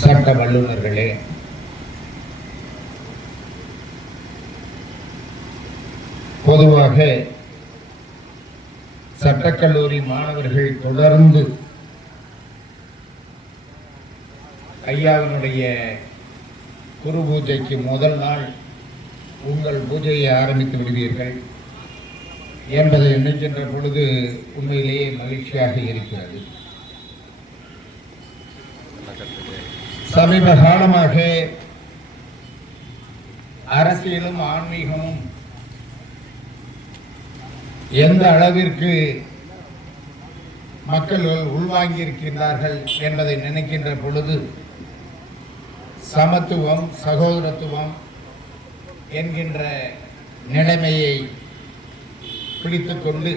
சட்ட வல்லுநர்களே, பொதுவாக சட்டக்கல்லூரி மாணவர்கள் தொடர்ந்து ஐயாவினுடைய குரு பூஜைக்கு முதல் நாள் உங்கள் பூஜையை ஆரம்பித்து விடுவீர்கள் என்பதை நினைக்கின்ற பொழுது உண்மையிலேயே மகிழ்ச்சியாக இருக்கிறது. சமீப காலமாக அரசியலும் ஆன்மீகமும் எந்த அளவிற்கு மக்கள் உள்வாங்கி இருக்கின்றார்கள் என்பதை நினைக்கின்ற பொழுது சமத்துவம், சகோதரத்துவம் என்கின்ற நிலைமையை பிடித்துக்கொண்டு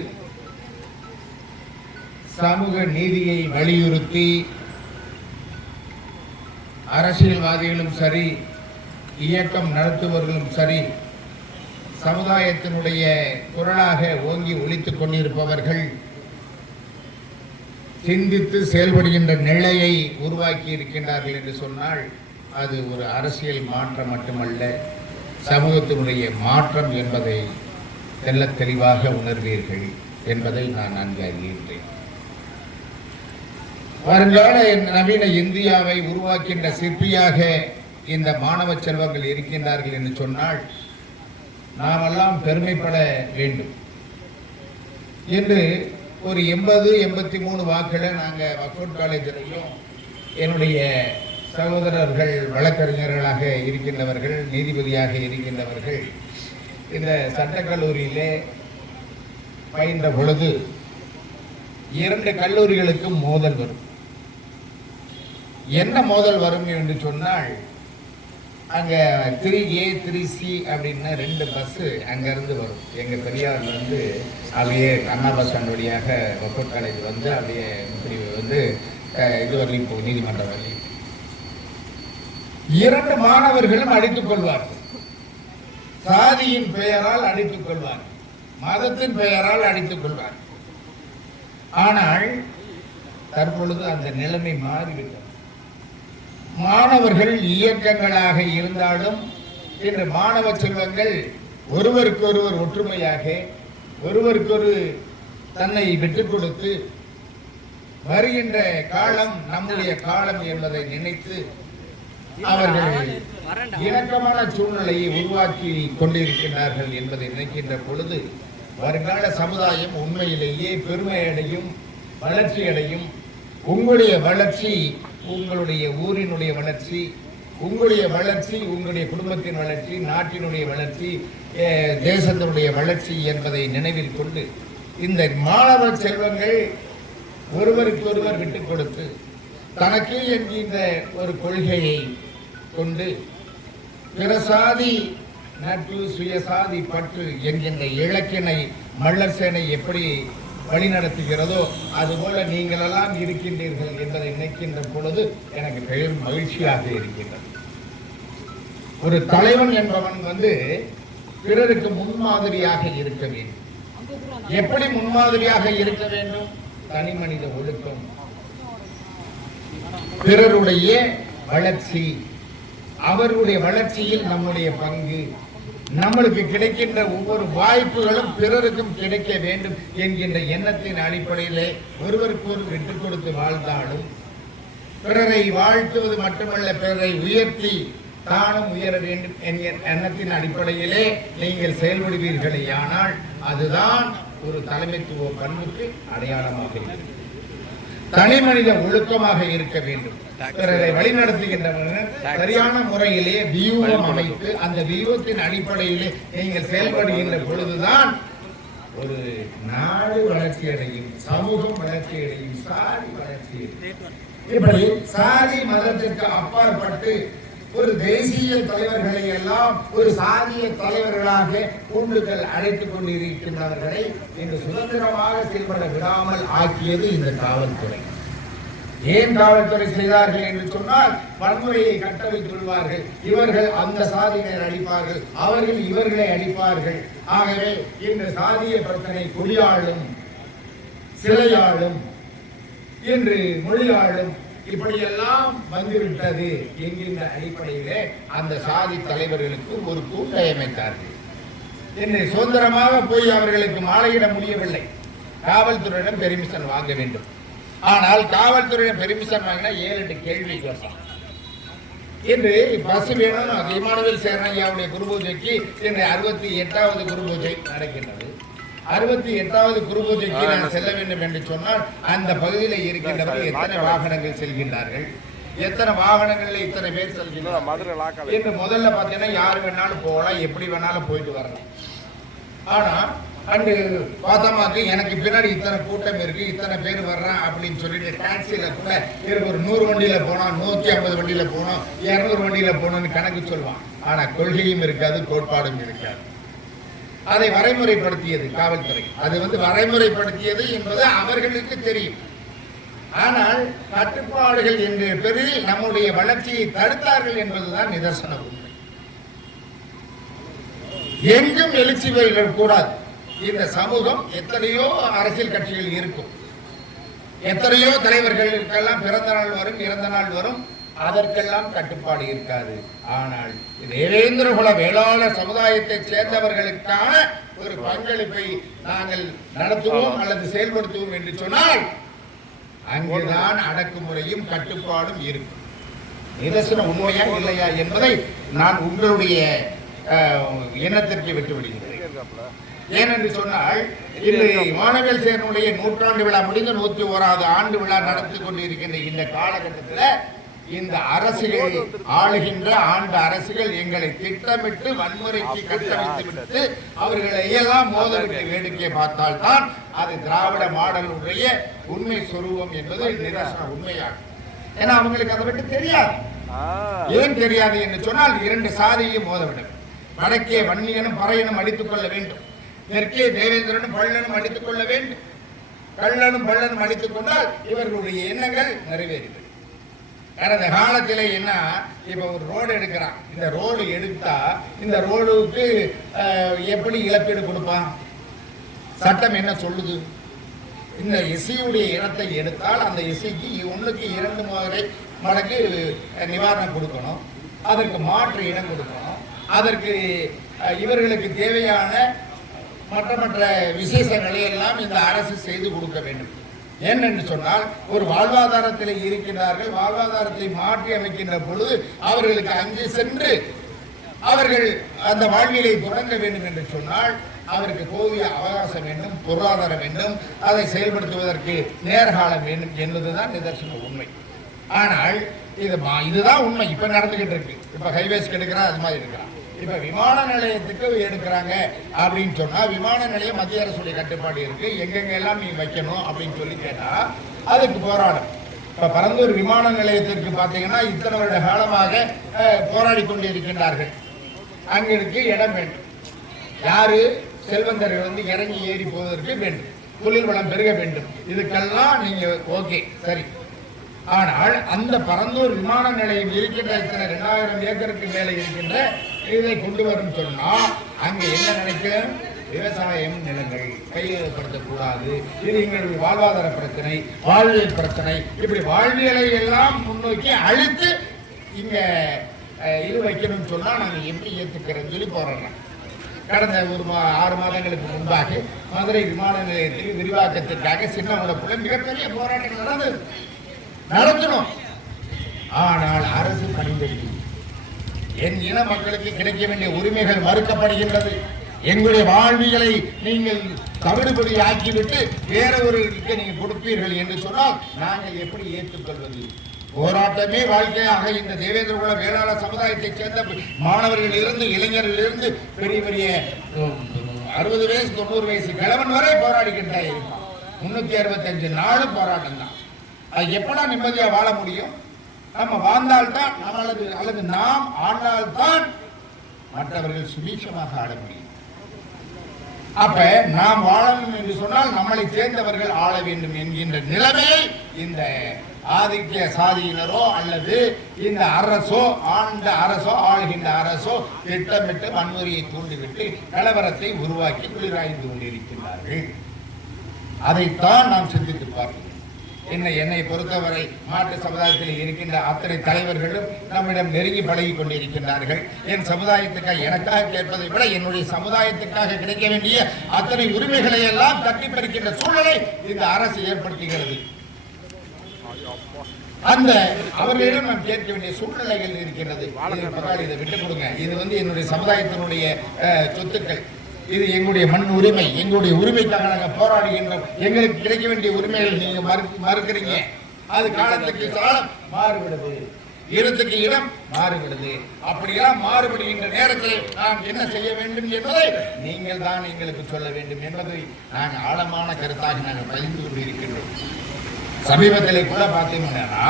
சமூக நீதியை வலியுறுத்தி அரசியல்வாதிகளும் சரி, இயக்கம் நடத்துபவர்களும் சரி, சமுதாயத்தினுடைய குரலாக ஓங்கி ஒலித்துக் கொண்டிருப்பவர்கள் சிந்தித்து செயல்படுகின்ற நிலையை உருவாக்கி இருக்கின்றார்கள் என்று சொன்னால் அது ஒரு அரசியல் மாற்றம் மட்டுமல்ல, சமூகத்தினுடைய மாற்றம் என்பதை தெள்ளத் தெளிவாக உணர்வீர்கள் என்பதை நான் நன்கு அறிகின்றேன். வருங்கால நவீன இந்தியாவை உருவாக்கின்ற சிற்பியாக இந்த மாணவ செல்வங்கள் இருக்கின்றார்கள் என்று சொன்னால் நாமெல்லாம் பெருமைப்பட வேண்டும். இன்று ஒரு 80-83 வாக்களை நாங்கள் வக்கோட் காலேஜிலையும் என்னுடைய சகோதரர்கள் வழக்கறிஞர்களாக இருக்கின்றவர்கள், நீதிபதியாக இருக்கின்றவர்கள் இந்த சட்டக்கல்லூரியிலே பயின்ற பொழுது 2 கல்லூரிகளுக்கும் மோதல் வரும். என்ன மோதல் வரும் என்று சொன்னால், அங்கே 3A 3C அப்படின்னு 2 பஸ்ஸு அங்கேருந்து வரும். எங்கள் பெரியார்லேருந்து அப்படியே அண்ணா பஸ் ஸ்டாண்ட் வழியாக வக்கோட் காலேஜ் வந்து அப்படியே இப்படி வந்து இது வரலையும் போகும், நீதிமன்றம் வரலையும். 2 மாணவர்களும் அடித்துக் கொள்வார்கள். சாதியின் பெயரால் அடித்துக் கொள்வார்கள், மதத்தின் பெயரால் அடித்துக் கொள்வார்கள். ஆனால் தற்பொழுது அந்த நிலைமை மாறிவிட்டது. மாணவர்கள் இயக்கங்களாக இருந்தாலும் இன்று மாணவ செல்வங்கள் ஒருவருக்கொருவர் ஒற்றுமையாக, ஒருவருக்கொரு தன்னை விட்டுக் கொடுத்து வருகின்ற காலம் நம்முடைய காலம் என்பதை நினைத்து அவர்கள் இணக்கமான சூழ்நிலையை உருவாக்கி கொண்டிருக்கிறார்கள் என்பதை நினைக்கின்ற பொழுது வருங்கால சமுதாயம் உண்மையிலேயே பெருமையடையும், வளர்ச்சி அடையும். உங்களுடைய வளர்ச்சி உங்களுடைய ஊரினுடைய வளர்ச்சி, உங்களுடைய வளர்ச்சி உங்களுடைய குடும்பத்தின் வளர்ச்சி, நாட்டினுடைய வளர்ச்சி, தேசத்தினுடைய வளர்ச்சி என்பதை நினைவில் கொண்டு இந்த மாணவ செல்வங்கள் ஒருவருக்கு ஒருவர் விட்டுக் கொடுத்து தனக்கு என்கின்ற ஒரு கொள்கையை கொண்டு பிறசாதி நட்பு சுயசாதி பற்று என்கின்ற இலக்கினை மல்லர் சேனை எப்படி வழிநடத்துகிறதோ அதுபோல நீங்களெல்லாம் இருக்கின்றீர்கள் என்பதை நினைக்கின்ற பொழுது எனக்கு பெரும் மகிழ்ச்சியாக இருக்கின்றது. ஒரு தலைவன் என்பவன் பிறருக்கு முன்மாதிரியாக இருக்க வேண்டும். எப்படி முன்மாதிரியாக இருக்க வேண்டும்? தனி மனித ஒழுக்கம், பிறருடைய வளர்ச்சி, அவர்களுடைய வளர்ச்சியில் நம்முடைய பங்கு, நம்மளுக்கு கிடைக்கின்ற ஒவ்வொரு வாய்ப்புகளும் பிறருக்கும் கிடைக்க வேண்டும் என்கின்ற எண்ணத்தின் அடிப்படையிலே ஒருவருக்கு ஒரு விட்டுக் கொடுத்து வாழ்ந்தாலும், பிறரை வாழ்த்துவது மட்டுமல்ல, பிறரை உயர்த்தி தானும் உயர வேண்டும் என்கிற எண்ணத்தின் அடிப்படையிலே நீங்கள் செயல்படுவீர்களேயானால் அதுதான் ஒரு தலைமைத்துவ பண்புக்கு அடையாளமாக இருக்கிறது. தனி மனித ஒழுக்கமாக இருக்க வேண்டும். பிறரை வழிநடத்துகின்றவர்கள் சரியான முறையிலே வியூகம் அமைத்து அந்த வியூகத்தின் அடிப்படையிலே நீங்கள் செயல்படுகின்ற பொழுதுதான் ஒரு நாடு வளர்ச்சி அடையும், சமூகம் வளர்ச்சி அடையும், சாதி வளர்ச்சி அடையும். இப்படி சாதி மதத்திற்கு அப்பாற்பட்டு ஒரு தேசிய தலைவர்களை எல்லாம் ஒரு சாதிய தலைவர்களாக கூண்டுகள் அழைத்துக் கொண்டிருக்கின்றவர்களை இன்று சுதந்திரமாக செயல்பட விடாமல் ஆக்கியது இந்த காவல்துறை. ஏன் காவல்துறை செய்தார்கள் என்று சொன்னால், வன்முறையை கட்டமைத்துக் கொள்வார்கள், இவர்கள் அந்த சாதியினர் அடிப்பார்கள், அவர்கள் இவர்களை அடிப்பார்கள். ஆகவே இன்று சாதிய பிரச்சனை குடியாளும், சிலையாளும், இன்று மொழியாளும் இப்படியெல்லாம் வந்துவிட்டது என்கின்ற அடிப்படையிலே அந்த சாதி தலைவர்களுக்கு ஒரு கூட்டை அமைத்தார்கள். இன்று சுதந்திரமாக போய் அவர்களுக்கு மாலையிட முடியவில்லை. காவல்துறையிடம் பெர்மிஷன் வாங்க வேண்டும். ஆனால் காவல்துறையிடம் பெர்மிஷன் வாங்கினா 7-8 கேள்வி கேட்பான். இன்று பஸ் வேணும். இமானுவேல் சேரனையாவுடைய குருபூஜைக்கு இன்று 68வது குருபூஜை நடக்கின்றது. 68வது குருபூஜைக்கு நான் செல்ல வேண்டும் என்று சொன்னால் அந்த பகுதியில் இருக்கின்றவர்கள் எத்தனை வாகனங்கள் செல்கின்றார்கள், எத்தனை வாகனங்கள்ல இத்தனை பேர் செல்கின்றனர் என்று முதல்ல பார்த்தீங்கன்னா யாரு வேணாலும் போகலாம், எப்படி வேணாலும் போயிட்டு வரலாம். ஆனா அன்று பார்த்தோமாக்கு எனக்கு பின்னாடி இத்தனை கூட்டம் இருக்கு, இத்தனை பேர் வர்றான் அப்படின்னு சொல்லிட்டு டாக்ஸியில கூட ஒரு 100 வண்டியில போனோம், 150 வண்டியில போனோம், 200 வண்டியில போனோம்னு கணக்கு சொல்லுவான். ஆனா கொள்கையும் இருக்காது, கோட்பாடும் இருக்காது. அதை வரைமுறைப்படுத்தியது காவல்துறை. அது வரைமுறைப்படுத்தியது என்பது அவர்களுக்கு தெரியும். ஆனால் கட்டுப்பாடுகள் என்ற பெயரில் நம்முடைய வளர்ச்சியை தடுத்தார்கள் என்பதுதான் நிதர்சன உண்மை. எங்கும் எழுச்சி கூடாது. இந்த சமூகம் எத்தனையோ அரசியல் கட்சிகள் இருக்கும், எத்தனையோ தலைவர்களுக்கெல்லாம் பிறந்த நாள் வரும், இறந்த நாள் வரும், அதற்கெல்லாம் கட்டுப்பாடு இருக்காது. ஆனால் தேவேந்திரகுல வேளாளர் சமுதாயத்தை சேர்ந்தவர்களுக்கான ஒரு பங்களிப்பை நாங்கள் நடத்துவோம் அல்லது செயல்படுத்துவோம் என்று சொன்னால் அங்குதான் அடக்குமுறையும் கட்டுப்பாடும் இருக்கும். நிதர்சன உண்மையா இல்லையா என்பதை நான் உங்களுடைய எண்ணத்திற்கு விட்டு விடுகிறேன். ஏனென்று சொன்னால் இன்று இமானுவேல் சேரனுடைய 100ஆண்டு விழா முடிந்து 101வது ஆண்டு விழா நடத்தி கொண்டிருக்கின்ற இந்த காலகட்டத்தில் இந்த அரசுகள் ஆளுகின்ற ஆண்டு அரசுகள் எங்களை திட்டமிட்டு வன்முறைக்கு கட்டமைத்து விட்டு அவர்களை எல்லாம் மோதவிட்டு வேடிக்கை பார்த்தால்தான் அது திராவிட மாடலுடைய உண்மை சொரூபம் என்பது நிதர்சன உண்மையாகும். ஏன்னா அவங்களுக்கு அதை விட்டு தெரியாது. ஏன் தெரியாது என்று சொன்னால் 2 சாதியையும் மோதவிடும். வடக்கே வன்னியனும் பறையனும் அடித்துக் கொள்ள வேண்டும், தெற்கே தேவேந்திரனும் பள்ளனும் அடித்துக் கொள்ள வேண்டும். கள்ளனும் பள்ளனும் அடித்துக் கொண்டால் இவர்களுடைய எண்ணங்கள் நிறைவேறிவிடும். கடந்த காலத்தில் என்ன, இப்ப ஒரு ரோடு எடுக்கிறான், இந்த ரோடு எடுத்தா இந்த ரோடுக்கு எப்படி இழப்பீடு கொடுப்பான்? சட்டம் என்ன சொல்லுது? இந்த எஸ்சியுடைய இடத்தை எடுத்தால் அந்த எஸ்சிக்கு 1க்கு 2 மடங்கு நிவாரணம் கொடுக்கணும், அதற்கு மாற்று இடம் கொடுக்கணும், அதற்கு இவர்களுக்கு தேவையான மற்ற விசேஷங்களை எல்லாம் இந்த அரசு செய்து கொடுக்க வேண்டும். ஏனென்று சொன்னால் ஒரு வாழ்வாதாரத்தில் இருக்கின்றார்கள், வாழ்வாதாரத்தை மாற்றி அமைக்கின்ற பொழுது அவர்களுக்கு அங்கே சென்று அவர்கள் அந்த வாழ்வியலை தொடங்க வேண்டும் என்று சொன்னால் அவருக்கு போதிய அவகாசம் வேண்டும், பொருளாதாரம் வேண்டும், அதை செயல்படுத்துவதற்கு நேர்காலம் வேண்டும் என்பதுதான் நிதர்சன உண்மை. ஆனால் இதுதான் உண்மை. இப்ப நடந்துகிட்டு இருக்கு. இப்ப ஹைவேஸ்க்கு எடுக்கிறா, அது மாதிரி இருக்கிறான். இப்ப விமான நிலையத்துக்கு எடுக்கிறாங்க அப்படின்னு சொன்னா விமான நிலையம் மத்திய அரசுடைய கட்டுப்பாடு இருக்கு, எங்கெங்க எல்லாம் நீ வைக்கணும் அப்படின்னு சொல்லி கேட்டா அதுக்கு போராடும். இப்ப பரந்தூர் விமான நிலையத்திற்கு பாத்தீங்கன்னா இத்தனை வருட காலமாக போராடி கொண்டு இருக்கின்றார்கள். அங்கிருக்கு இடம் வேண்டும். யாரு? செல்வந்தர்கள் இறங்கி ஏறி போவதற்கு வேண்டும், தொழில் வளம் பெருக வேண்டும். இதுக்கெல்லாம் நீங்க ஓகே சரி. ஆனால் அந்த பரந்தூர் விமான நிலையம் இருக்கின்ற 2000 ஏக்கருக்கு மேலே இருக்கின்ற இதை கொண்டு வரும் சொன்னா அங்க என்ன நினைக்கிறேன்? விவசாயம் நிலங்கள் கையகப்படுத்தக்கூடாது, இது எங்களுடைய வாழ்வாதார பிரச்சனை, வாழ்வியல் பிரச்சனை, இப்படி வாழ்வியலை எல்லாம் முன்னோக்கி அழுத்து இங்க இது வைக்கணும்னு சொன்னா நாங்க எப்படி ஏத்துக்கிறோம் சொல்லி போறோம். கடந்த ஒரு 6 மாதங்களுக்கு முன்பாக மதுரை விமான நிலையத்தில் விரிவாக்கத்திற்காக சின்ன உலகப்புல மிகப்பெரிய போராட்டங்கள் நடத்தணும். ஆனால் அரசு பணிந்தது. என் இன மக்களுக்கு கிடைக்க வேண்டிய உரிமைகள் மறுக்கப்படுகின்றது. எங்களுடைய வாழ்வியலை நீங்கள் தவிடுபடி ஆக்கிவிட்டு வேற ஒரு நீங்க கொடுப்பீர்கள் என்று சொன்னால் நாங்கள் எப்படி ஏற்றுக்கொள்வது? போராட்டமே வாழ்க்கையாக இந்த தேவேந்திரகுல வேளாளர் சமுதாயத்தை சேர்ந்த மாணவர்கள் இருந்து இளைஞர்கள் இருந்து பெரிய பெரிய 60 வயசு 90 வயசு கிழவன் வரை போராடிக்கிட்டே இருப்பான். 365 நாளும் போராட்டம் தான். அது எப்படா நிம்மதியா வாழ முடியும்? நம்ம வாழ்ந்தால்தான் அல்லது நாம் ஆண்டால்தான் மற்றவர்கள் சுபீட்சமாக ஆட முடியும். அப்ப நாம் வாழணும் என்று சொன்னால் நம்மளை சேர்ந்தவர்கள் ஆள வேண்டும் என்கின்ற நிலைமையை இந்த ஆதிக்க சாதியினரோ அல்லது இந்த அரசோ ஆளுகின்ற அரசோ திட்டமிட்டு வன்முறையை தூண்டிவிட்டு கலவரத்தை உருவாக்கி குளிராய்ந்து கொண்டிருக்கிறார்கள். அதைத்தான் நாம் சிந்தித்து பார்க்கிறோம். என்னை பொறுத்தவரை மாற்று சமுதாயத்தில் இருக்கின்ற அத்தனை தலைவர்களும் நம்மிடம் நெருங்கி பழகி கொண்டிருக்கின்றார்கள். என் சமுதாயத்துக்காக எனக்காக கேட்பதை விட என்னுடைய சமுதாயத்துக்காக கிடைக்க வேண்டிய அத்தனை உரிமைகளை எல்லாம் தட்டி பறிக்கின்ற சூழலை இந்த அரசு ஏற்படுத்துகிறது. அந்த அவர்களிடம் நாம் கேட்க வேண்டிய சூழ்நிலைகள் இருக்கின்றது. இதை விட்டுக் கொடுங்க, இது என்னுடைய சமுதாயத்தினுடைய சொத்துக்கள், இது எங்களுடைய மண் உரிமை, எங்களுடைய உரிமைக்காக நாங்கள் போராடுகின்றோம், எங்களுக்கு கிடைக்க வேண்டிய உரிமைகள் நீங்க மறுக்கிறீங்க. அது காலத்துக்கு காலம் மாறுபடுது, இடத்துக்கு இடம் மாறுபடுது. அப்படியெல்லாம் மாறுபடுகின்ற நேரத்தில் நாம் என்ன செய்ய வேண்டும் என்பதை நீங்கள் தான் எங்களுக்கு சொல்ல வேண்டும் என்பதை நாங்கள் ஆழமான கருத்தாக நாங்கள் பகிர்ந்து கொண்டிருக்கின்றோம். சமீபத்தில் கூட பார்த்தீங்கன்னா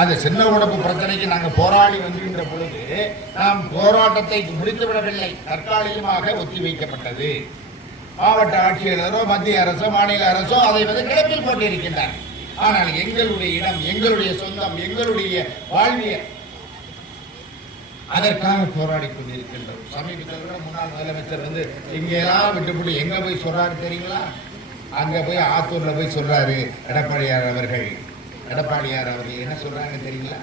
அந்த சின்ன உடம்பு பிரச்சனைக்கு நாங்கள் போராடி வருகின்ற பொழுது நாம் போராட்டத்தை முடித்துவிடவில்லை, தற்காலிகமாக ஒத்திவைக்கப்பட்டது. மாவட்ட ஆட்சியாளரோ மத்திய அரசோ மாநில அரசோ அதை கிடப்பில் போட்டிருக்கின்றார். ஆனால் எங்களுடைய இடம், எங்களுடைய சொந்தம், எங்களுடைய வாழ்வியல், அதற்காக போராடி கொண்டிருக்கின்றோம். சமீபத்தில் முன்னாள் முதலமைச்சர் இங்கெல்லாம் விட்டுப்பட்டு எங்க போய் சொல்றாரு தெரியுங்களா? அங்க போய் ஆத்தூர்ல போய் சொல்றாரு எடப்பாடியார் அவர்கள் என்ன சொல்றாங்க தெரியுங்களா?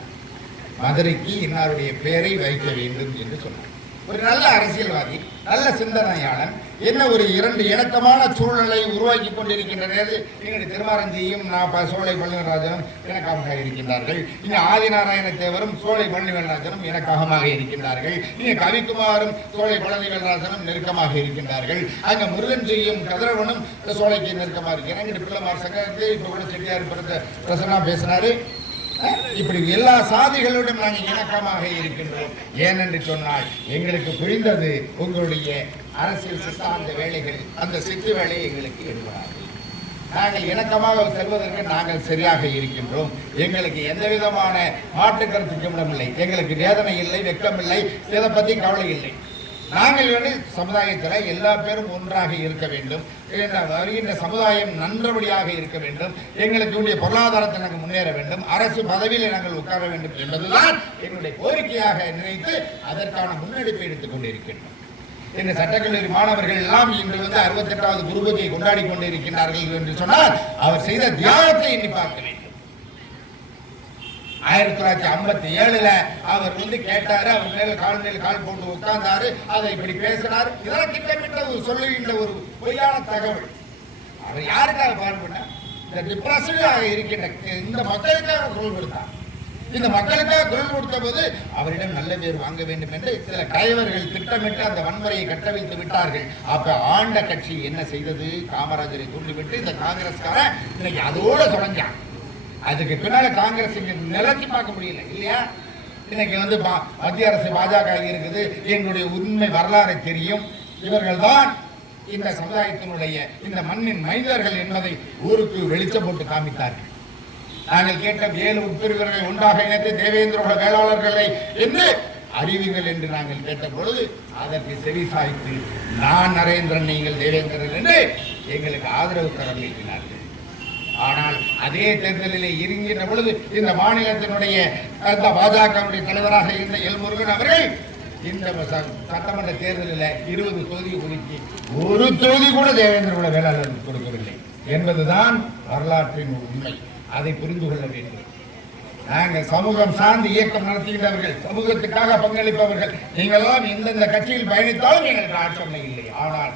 மதுரைக்கு இன்னாருடைய பெயரை வைக்க வேண்டும் என்று சொன்னார். ஒரு நல்ல அரசியல்வாதி, நல்ல சிந்தனையாளன், என்ன ஒரு இரண்டு இணக்கமான சூழ்நிலை உருவாக்கி கொண்டிருக்கின்ற நேரத்தில் எங்களுடைய திருமாரஞ்சியும் சோலை பழனிவேல்ராஜனும் இணக்கமாக இருக்கின்றார்கள். இங்கே ஆதிநாராயண தேவரும் சோலை பழனிவேல்ராஜனும் இணக்கமாக இருக்கின்றார்கள். இங்கே கவிக்குமாரும் சோலை பழனிவேல்ராஜனும் நெருக்கமாக இருக்கின்றார்கள். அங்கே முருகன் செய்யும் கதிரவனும் சோலைக்கு நெருக்கமாக இருக்கிறாங்க. இங்கே பிள்ளைமார் சங்கருக்கு இப்ப கூட செட்டியார் பிரசன்னா பேசினாரு. இப்படி எல்லா சாதிகளோடும் நாங்கள் இணக்கமாக இருக்கின்றோம். ஏனென்று சொன்னால் எங்களுக்கு புரிந்தது உங்களுடைய அரசியல் சித்தாந்த வேலைகள், அந்த சித்து வேலையை எங்களுக்கு எடுக்கிறார்கள். நாங்கள் இணக்கமாக செல்வதற்கு நாங்கள் சரியாக இருக்கின்றோம். எங்களுக்கு எந்த விதமான மாற்று கருத்துக்கும் இடமில்லை. எங்களுக்கு வேதனை இல்லை, வெட்கம் இல்லை, இதை பற்றி கவலை இல்லை. நாங்கள் சமுதாயத்தில் எல்லா பேரும் ஒன்றாக இருக்க வேண்டும், வருகின்ற சமுதாயம் நன்றபடியாக இருக்க வேண்டும், எங்களுக்கு பொருளாதாரத்தை நாங்கள் முன்னேற வேண்டும், அரசு பதவியில் நாங்கள் உட்கார வேண்டும் என்பதுதான் எங்களுடைய கோரிக்கையாக நினைத்து அதற்கான முன்னெடுப்பை எடுத்துக் கொண்டிருக்கின்றோம். இந்த சட்டக்கல்லூரி மாணவர்கள் எல்லாம் இன்று 68வது குரு பூஜையை கொண்டாடி கொண்டிருக்கிறார்கள் என்று சொன்னால் அவர் செய்த தியாகத்தை எண்ணி பார்க்க வேண்டும். 1957 அவர் கேட்டாரு, அவர் மேல கால் போட்டு உட்கார்ந்தாரு, அதை இப்படி பேசினார். இதெல்லாம் திட்டமிட்ட சொல்லுகின்ற ஒரு பொய்யான தகவல். அவர் யாருக்காக பாடுபட்டார்? இந்த டிப்ரெஷனாக இருக்கின்ற இந்த மக்களுக்காக குரல் கொடுத்தார். இந்த மக்களுக்காக குரல் கொடுத்த போது அவரிடம் நல்ல பேர் வாங்க வேண்டும் என்று சில தலைவர்கள் திட்டமிட்டு அந்த வன்முறையை கட்டவிழ்த்து விட்டார்கள். அப்ப ஆண்ட கட்சி என்ன செய்தது? காமராஜரை தூண்டிவிட்டு இந்த காங்கிரஸ்காரன் இன்னைக்கு அதோட தொடங்கான். அதுக்கு பின்னால காங்கிரஸ் நிலத்தி பார்க்க முடியல இல்லையா? இன்னைக்கு மத்திய அரசு பாஜக இருக்குது. எங்களுடைய உண்மை வரலாறு தெரியும். இவர்கள் தான் இந்த சமுதாயத்தினுடைய இந்த மண்ணின் மைந்தர்கள் என்பதை ஊருக்கு வெளிச்சம் போட்டு காமித்தார்கள். நாங்கள் கேட்ட 7 உட்பிரிவுகளை ஒன்றாக இணைத்து தேவேந்திர வேளாளர்களை என்று அறிவிங்கள் என்று நாங்கள் கேட்ட பொழுது அதற்கு செவி சாய்த்து நான் நரேந்திரன், நீங்கள் தேவேந்திரன் என்று எங்களுக்கு ஆதரவு கரம் நீட்டினார்கள். ஆனால் அதே தேர்தலில் இருக்கின்ற பொழுது இந்த மாநிலத்தினுடைய பாஜகவுடைய தலைவராக இருந்த எல் முருகன் அவர்கள் இந்த சட்டமன்ற தேர்தலில் 20 தொகுதி ஒதுக்கி ஒரு தொகுதி கூட தேவேந்திர குல வேளாளர்களுக்கு கொடுக்கவில்லை என்பதுதான் வரலாற்றின் உண்மை. அதை புரிந்து கொள்ள வேண்டும். நாங்கள் சமூகம் சார்ந்து இயக்கம் நடத்துகின்றவர்கள், சமூகத்துக்காக பங்களிப்பவர்கள், நீங்களாம் எந்தெந்த கட்சியில் பயணித்தாலும் எங்களுக்கு ஆட்சேபனை இல்லை. ஆனால்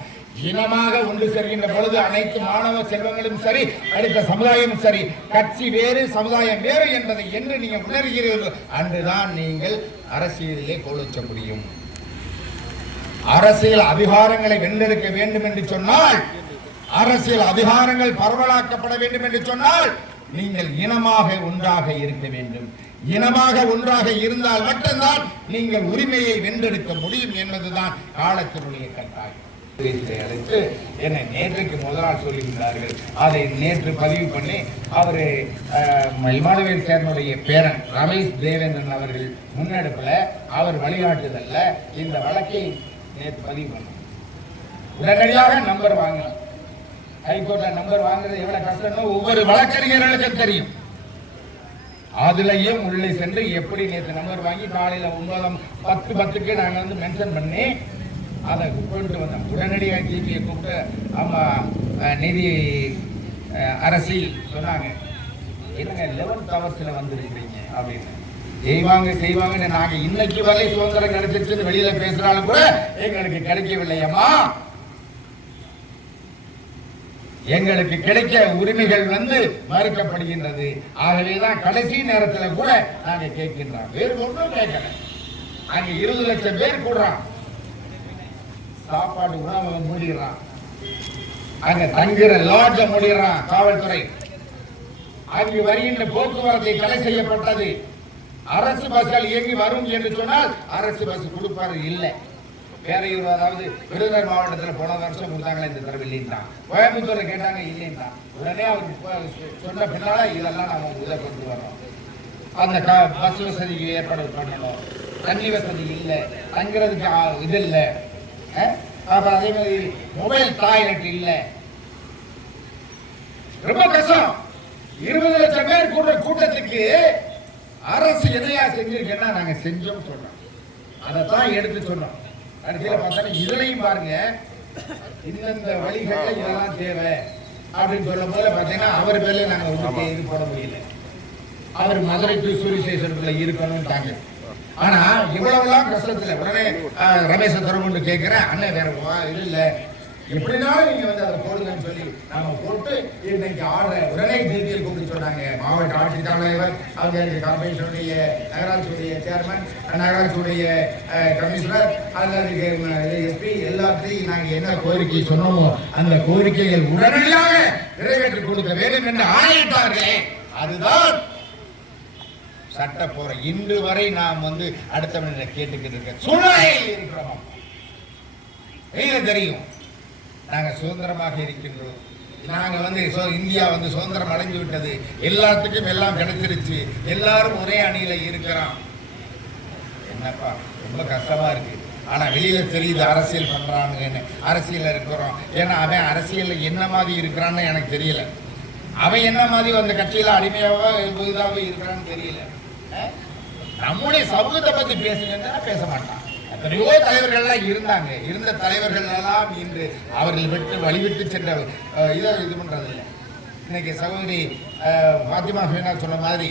இனமாக ஒன்று சேர்கின்ற பொழுது அனைத்து மாணவ செல்வங்களும் சரி, அடுத்த சமுதாயமும் சரி, கட்சி வேறு சமுதாயம் வேறு என்பதை என்று நீங்கள் உணர்கிறீர்கள், அன்றுதான் நீங்கள் அரசியலிலே கோலோச்ச முடியும். அரசியல் அதிகாரங்களை வென்றெடுக்க வேண்டும் என்று சொன்னால், அரசியல் அதிகாரங்கள் பரவலாக்கப்பட வேண்டும் என்று சொன்னால் நீங்கள் இனமாக ஒன்றாக இருக்க வேண்டும். இனமாக ஒன்றாக இருந்தால் மட்டும்தான் நீங்கள் உரிமையை வென்றெடுக்க முடியும் என்பதுதான் காலத்தினுடைய கட்டாயம். அழைத்து என்னை நேற்றுக்கு முதல் சொல்லியிருந்தார்கள். அதை நேற்று பதிவு பண்ணி அவர் இமானுவேல் சேர்னுடைய பேரன் ரமேஷ் தேவேந்திரன் அவர்கள் முன்னெடுப்பில் அவர் வழிகாட்டுதல்ல இந்த வழக்கை நேற்று பதிவு பண்ண உடனடியாக நம்பர் வாங்கலாம். ஹைகோர்ட்ல நம்பர் வாங்குறது எவ்வளவு கஷ்டம்னு ஒவ்வொரு வழக்கறிஞர்களுக்கும் தெரியும். அதுலயும் உள்ளே சென்று எப்படி நேற்று நம்பர் வாங்கி காலையில 9:10 நாங்கள் மென்ஷன் பண்ணி அதை கொண்டு வந்தோம். உடனடியாக ஜிபியை கூப்பிட்டு நிதி அரசி சொன்னாங்க, என்னங்க 11th ஹவர்ஸ்ல வந்திருக்கிறீங்க அப்படின்னு. செய்வாங்கன்னு நாங்க இன்னைக்கு வரை சுதந்திரம் கிடைச்சிருச்சுன்னு வெளியில பேசுறாலும் கூட எங்களுக்கு கிடைக்கவில்லையம்மா. எங்களுக்கு கிடைக்க உரிமைகள் மறுக்கப்படுகின்றது. ஆகவேதான் கடைசி நேரத்தில் கூட நாங்க கேட்கின்றோம். வேறு ஒன்றும் கேட்கல. அங்க 20 லட்சம் பேர் கூடுறான், சாப்பாடு உணவை மூடிடுறான், அங்க தங்குற லாட்ஜ மூடிடுறான் காவல்துறை. அங்கு வருகின்ற போக்குவரத்தை தடை செய்யப்பட்டது. அரசு பஸ்கள் இயங்கி வரும் என்று சொன்னால் அரசு பஸ் கொடுப்பாரு இல்லை. வேற அதாவது விருதுநகர் மாவட்டத்தில் போன வருஷம் கொடுத்தாங்களே இந்த தடவை இல்லைன்றான். கோயம்புத்தூர்ல கேட்டாங்க இல்லைன்றான். உடனே அவர் சொன்ன பின்னால இதெல்லாம் நம்ம உதவி கொண்டு வரோம். அந்த பஸ் வசதிக்கு ஏற்பாடு பண்ணணும். தண்ணி வசதி இல்லை, தங்குறதுக்கு இது இல்லை. அப்புறம் அதே மாதிரி மொபைல் டாய்லெட் இல்லை. ரொம்ப கஷ்டம். 20 லட்சம் பேர் கூடுற கூட்டத்துக்கு அரசு எதையா செஞ்சிருக்கேன்னா நாங்க செஞ்சோம் சொல்றோம். அதைத்தான் எடுத்து சொன்னோம். கடைசியில் பார்த்தா இதுலையும் பாருங்க, இந்தந்த வழிகள்ல இதெல்லாம் தேவை அப்படின்னு சொல்லும் போது பாத்தீங்கன்னா அவர் பேர்ல நாங்க ஒன்றுக்கு இது போட முடியல. அவர் மதுரை டு சூரிய ஸ்டேஷனுக்குள்ள இருக்கணும்ட்டாங்க. ஆனா இவ்வளவுலாம் கஷ்டத்துல உடனே ரமேஷ தொடர்பு கேட்கிறேன், அண்ணன் வேற இது இல்ல, எப்படினாலும் நீங்க அதை போடுங்கன்னு சொல்லி நாம போட்டு இன்னைக்கு உடனே திருச்சியில் கூப்பிட்டு சொன்னாங்க. மாவட்ட ஆட்சித்தலைவர், அவங்க கார்பரேஷனுடைய நகராட்சியுடைய சேர்மன், நகராட்சியுடைய கமிஷனர், அல்லது எஸ்பி எல்லாத்தையும் நாங்க என்ன கோரிக்கை சொன்னோமோ அந்த கோரிக்கைகள் உடனடியாக நிறைவேற்றி கொடுக்க வேண்டும் என்று ஆணையிட்டார்களே. அதுதான் சட்ட போற. இன்று வரை நாம் அடுத்தவனை கேட்டுக்கிட்டு இருக்க சூழ்நிலையில் இருக்கிறோம். தெரியும் நாங்க சுதந்திரமாக இருக்கின்றோம். நாங்க இந்தியா சுதந்திரம் அடைஞ்சு விட்டது, எல்லாத்துக்கும் எல்லாம் கிடைச்சிருச்சு, எல்லாரும் ஒரே அணியில இருக்கிறோம். என்னப்பா ரொம்ப கஷ்டமா இருக்கு. ஆனா வெளியில தெரியுது அரசியல் பண்றான்னு. அரசியல் இருக்கிறோம். ஏன்னா அவன் அரசியல் என்ன மாதிரி இருக்கிறான்னு எனக்கு தெரியல. அவன் என்ன மாதிரி அந்த கட்சியில அடிமையாவோ இதாவோ இருக்கிறான்னு தெரியல. நம்முடைய சமூகத்தை பத்தி பேசுங்கன்னா பேச மாட்டான். எத்தனையோ தலைவர்கள்லாம் இருந்தாங்க. இருந்த தலைவர்கள் எல்லாம் இன்று அவர்கள் விட்டு வழிவிட்டு சென்ற இதை இது பண்றது இல்லை. இன்னைக்கு சகோதரி பாத்திமா சொன்ன மாதிரி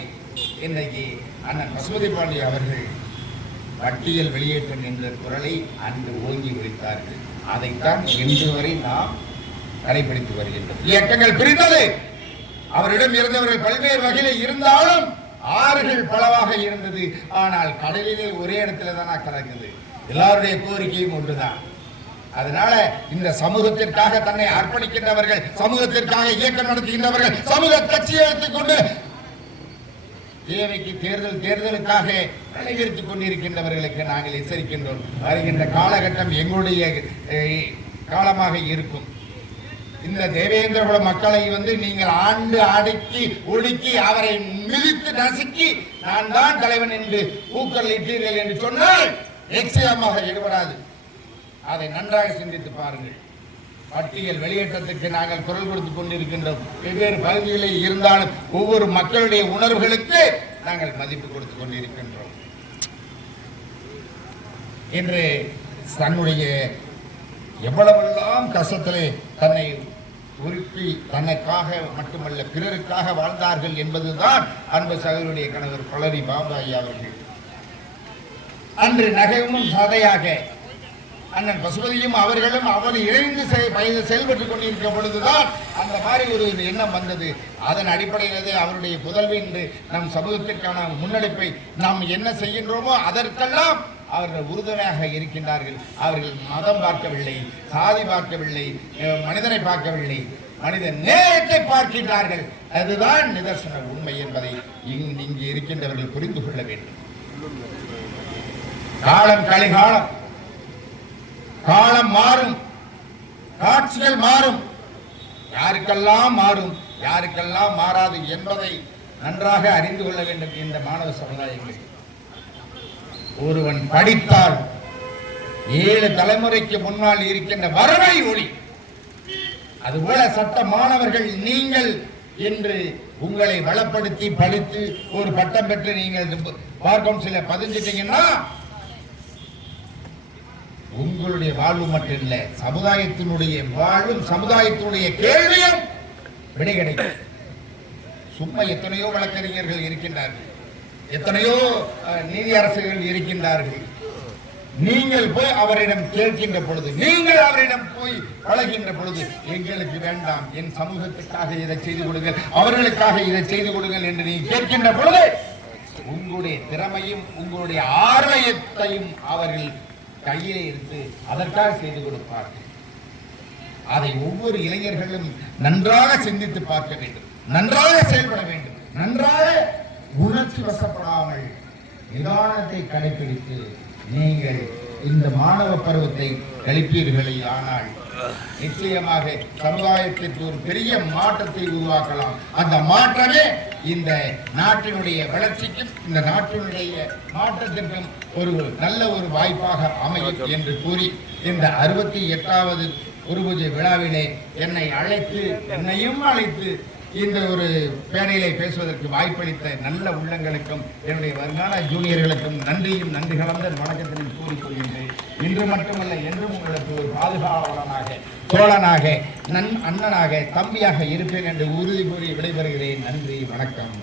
இன்னைக்கு அண்ணன் பசுபதி பாண்டி அவர்கள் பட்டியல் வெளியேற்றம் என்ற குரலை அன்று ஓங்கி வைத்தார்கள். அதைத்தான் இன்று வரை நாம் கடைபிடித்து வருகின்றோம். இயக்கங்கள் பிரிந்தது, அவரிடம் இருந்தவர்கள் பல்வேறு வகையில் இருந்தாலும் ஆறுகள் பலவாக இருந்தது. ஆனால் கடலிலே ஒரே இடத்துல தானா கலக்குது. எல்லாருடைய கோரிக்கையும் ஒன்றுதான். அதனால இந்த சமூகத்திற்காக தன்னை அர்ப்பணிக்கின்றவர்கள், சமூகத்திற்காக இயக்கம் நடத்துகின்றவர்கள், சமூக கட்சியை வைத்துக் கொண்டு தேவைக்கு தேர்தலுக்காக அலைவிரித்துக் கொண்டிருக்கின்றவர்களுக்கு நாங்கள் எச்சரிக்கின்றோம். வருகின்ற காலகட்டம் எங்களுடைய காலமாக இருக்கும். இந்த தேவேந்திரகுல மக்களை நீங்கள் ஆண்டு அடக்கி ஒடுக்கி அவரை மிதித்து நசுக்கி நான் தான் தலைவன் என்று ஊக்கலிட்டீர்கள் என்று சொன்னால் நிச்சயமாக ஈடுபடாது. அதை நன்றாக சிந்தித்து பாருங்கள். பட்டியல் வெளியேற்றத்துக்கு நாங்கள் குரல் கொடுத்துக் கொண்டிருக்கின்றோம். வெவ்வேறு பகுதிகளில் இருந்தாலும் ஒவ்வொரு மக்களுடைய உணர்வுகளுக்கு நாங்கள் மதிப்பு கொடுத்துக் கொண்டிருக்கின்றோம். இன்று தன்னுடைய எவ்வளவெல்லாம் கஷ்டத்திலே தன்னை உருப்பி தனக்காக மட்டுமல்ல பிறருக்காக வாழ்ந்தார்கள் என்பதுதான் அன்பு சகோதரருடைய கணவர் பழனி பாபு ஐயா அவர்கள். அன்று நகையும் சதையாக அண்ணன் பசுபதியும் அவர்களும் அவள் இணைந்து செயல்பட்டுக் கொண்டிருக்கிற பொழுதுதான் அந்த மாதிரி ஒரு எண்ணம் வந்தது. அதன் அடிப்படையிலே அவருடைய புதல்வி என்று நம் சமூகத்திற்கான முன்னெடுப்பை நாம் என்ன செய்கின்றோமோ அதற்கெல்லாம் அவர்கள் உறுதுணையாக இருக்கின்றார்கள். அவர்கள் மதம் பார்க்கவில்லை, சாதி பார்க்கவில்லை, மனிதனை பார்க்கவில்லை, மனித நேயத்தை பார்க்கின்றார்கள். அதுதான் நிதர்சன உண்மை என்பதை இங்கு இருக்கின்றவர்கள் புரிந்து கொள்ள வேண்டும். காலம் கலிகாலம், காலம் மாறும், காட்சிகள் மாறும், யாருக்கெல்லாம் மாறும் யாருக்கெல்லாம் மாறாது என்பதை நன்றாக அறிந்து கொள்ள வேண்டும். இந்த மாணவ சமுதாயங்கள் ஒருவன் படித்தால் 7 தலைமுறைக்கு முன்னால் இருக்கின்ற வரவை ஒளி. அதுபோல சட்ட மாணவர்கள் நீங்கள் என்று உங்களை வளப்படுத்தி படித்து ஒரு பட்டம் பெற்று நீங்கள் பார் கவுன்சில பதிஞ்சிட்டீங்கன்னா உங்களுடைய வாழ்வு மட்டும் இல்லை, சமுதாயத்தினுடைய வாழ்வும் சமுதாயத்தினுடைய கேள்வியும் விடை கிடைக்கும். சும்மா எத்தனையோ வழக்கறிஞர்கள் இருக்கின்றார்கள், எத்தனையோ நீதியரசர்கள் இருக்கின்றார்கள். நீங்கள் போய் அவரிடம் கேட்கின்ற பொழுது, நீங்கள் அவரிடம் போய் பழகின்ற பொழுது, எங்களுக்கு வேண்டாம், என் சமூகத்துக்காக இதை செய்து கொடுங்கள், அவர்களுக்காக இதை செய்து கொடுங்கள் என்று நீ கேட்கின்ற பொழுது உங்களுடைய திறமையும் உங்களுடைய ஆர்வத்தையும் அவர்கள் கையிலே எடுத்து அதற்காக செய்து கொடுப்பார்கள். அதை ஒவ்வொரு இளைஞர்களும் நன்றாக சிந்தித்து பார்க்க வேண்டும், நன்றாக செயல்பட வேண்டும், நன்றாக உணர்ச்சி வசப்படாமல் நிதானத்தை கடைபிடித்து நீங்கள் இந்த மாணவ பருவத்தை கழிப்பீர்களே ஆனால் நிச்சயமாக சமுதாயத்திற்கு ஒரு பெரிய மாற்றத்தை உருவாக்கலாம். அந்த மாற்றமே இந்த நாட்டினுடைய வளர்ச்சிக்கும் இந்த நாட்டினுடைய மாற்றத்திற்கும் ஒரு நல்ல ஒரு வாய்ப்பாக அமையும் என்று கூறி இந்த 68வது குருபூஜை விழாவிலே என்னையும் அழைத்து இந்த ஒரு பேடையிலே பேசுவதற்கு வாய்ப்பளித்த நல்ல உள்ளங்களுக்கும் என்னுடைய வருங்கால ஜூனியர்களுக்கும் நன்றியும் நன்றி கலந்த வணக்கத்தினையும் கூறிக்கொள்கின்றேன். இன்று மட்டுமல்ல, என்றும் உங்களுக்கு ஒரு பாதுகாவலனாக, தோழனாக, அண்ணனாக, தம்பியாக இருப்பேன் என்று உறுதி கூறி விடைபெறுகிறேன். நன்றி, வணக்கம்.